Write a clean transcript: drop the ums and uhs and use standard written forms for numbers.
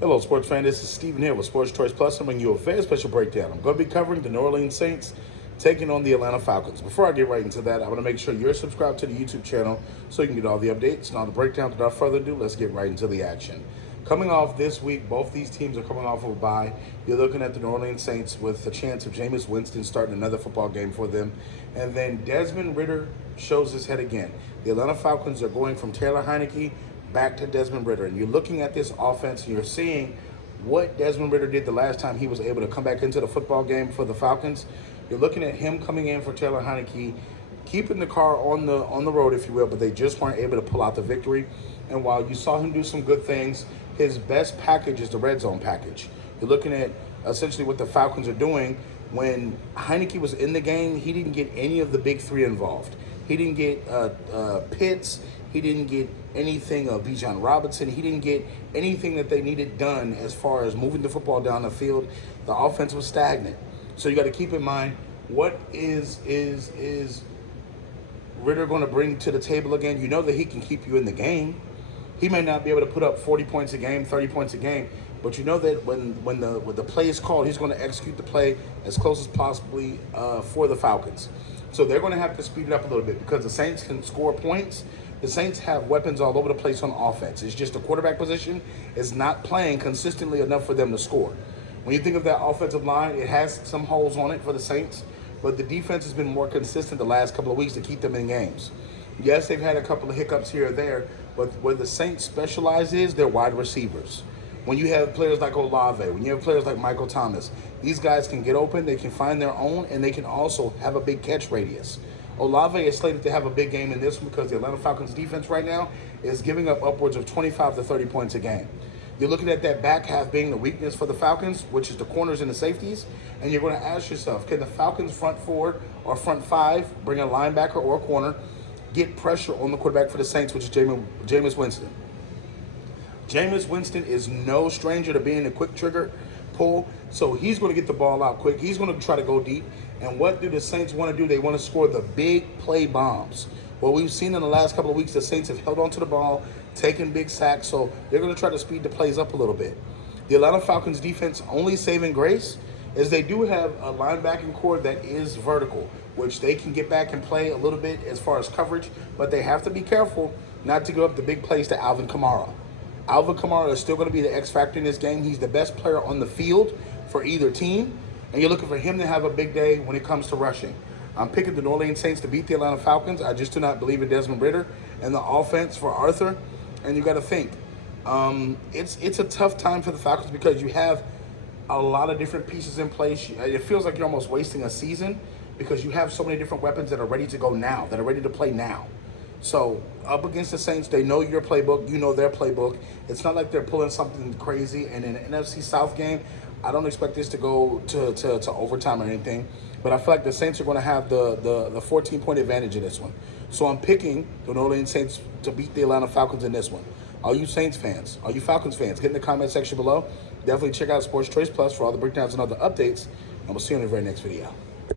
Hello, sports fan. This is Steven here with Sports Choice Plus. I'm bringing you a very special breakdown. I'm going to be covering the New Orleans Saints taking on the Atlanta Falcons. Before I get right into that, I want to make sure you're subscribed to the YouTube channel so you can get all the updates and all the breakdowns. Without further ado, let's get right into the action. Coming off this week, both these teams are coming off of a bye. You're looking at the New Orleans Saints with the chance of Jameis Winston starting another football game for them. And then Desmond Ridder shows his head again. The Atlanta Falcons are going from Taylor Heineke back to Desmond Ridder. And you're looking at this offense and you're seeing what Desmond Ridder did the last time he was able to come back into the football game for the Falcons. You're looking at him coming in for Taylor Heineke, keeping the car on the road, if you will, but they just weren't able to pull out the victory. And while you saw him do some good things, his best package is the red zone package. You're looking at essentially what the Falcons are doing. When Heineke was in the game, he didn't get any of the big three involved. He didn't get Pitts. He didn't get anything of Bijan Robinson. He didn't get anything that they needed done as far as moving the football down the field. The offense was stagnant. So you got to keep in mind, what is Ridder going to bring to the table again? You know that he can keep you in the game. He may not be able to put up 40 points a game, 30 points a game, but you know that when the play is called, he's going to execute the play as close as possibly for the Falcons. So they're going to have to speed it up a little bit because the Saints can score points. The Saints have weapons all over the place on offense. It's just the quarterback position is not playing consistently enough for them to score. When you think of that offensive line, it has some holes on it for the Saints, but the defense has been more consistent the last couple of weeks to keep them in games. Yes, they've had a couple of hiccups here or there, but where the Saints specialize is their wide receivers. When you have players like Olave, when you have players like Michael Thomas, these guys can get open, they can find their own, and they can also have a big catch radius. Olave is slated to have a big game in this one because the Atlanta Falcons defense right now is giving up upwards of 25 to 30 points a game. You're looking at that back half being the weakness for the Falcons, which is the corners and the safeties, and you're going to ask yourself, can the Falcons front four or front five, bring a linebacker or a corner, get pressure on the quarterback for the Saints, which is Jameis Winston. Jameis Winston is no stranger to being a quick trigger pull, so he's going to get the ball out quick. He's going to try to go deep. And what do the Saints want to do? They want to score the big play bombs. What we've seen in the last couple of weeks, the Saints have held onto the ball, taken big sacks, so they're going to try to speed the plays up a little bit. The Atlanta Falcons defense only saving grace is they do have a linebacking core that is vertical, which they can get back and play a little bit as far as coverage, but they have to be careful not to give up the big plays to Alvin Kamara. Alvin Kamara is still going to be the X factor in this game. He's the best player on the field for either team, and you're looking for him to have a big day when it comes to rushing. I'm picking the New Orleans Saints to beat the Atlanta Falcons. I just do not believe in Desmond Ridder and the offense for Arthur, and you got to think. It's a tough time for the Falcons because you have a lot of different pieces in place. It feels like you're almost wasting a season because you have so many different weapons that are ready to go now, that are ready to play now. So up against the Saints, they know your playbook, you know their playbook. It's not like they're pulling something crazy. And in an NFC South game, I don't expect this to go to overtime or anything. But I feel like the Saints are going to have the 14-point advantage in this one. So I'm picking the New Orleans Saints to beat the Atlanta Falcons in this one. Are you Saints fans? Are you Falcons fans? Get in the comment section below. Definitely check out Sports Choice Plus for all the breakdowns and other updates. And we'll see you in the very next video.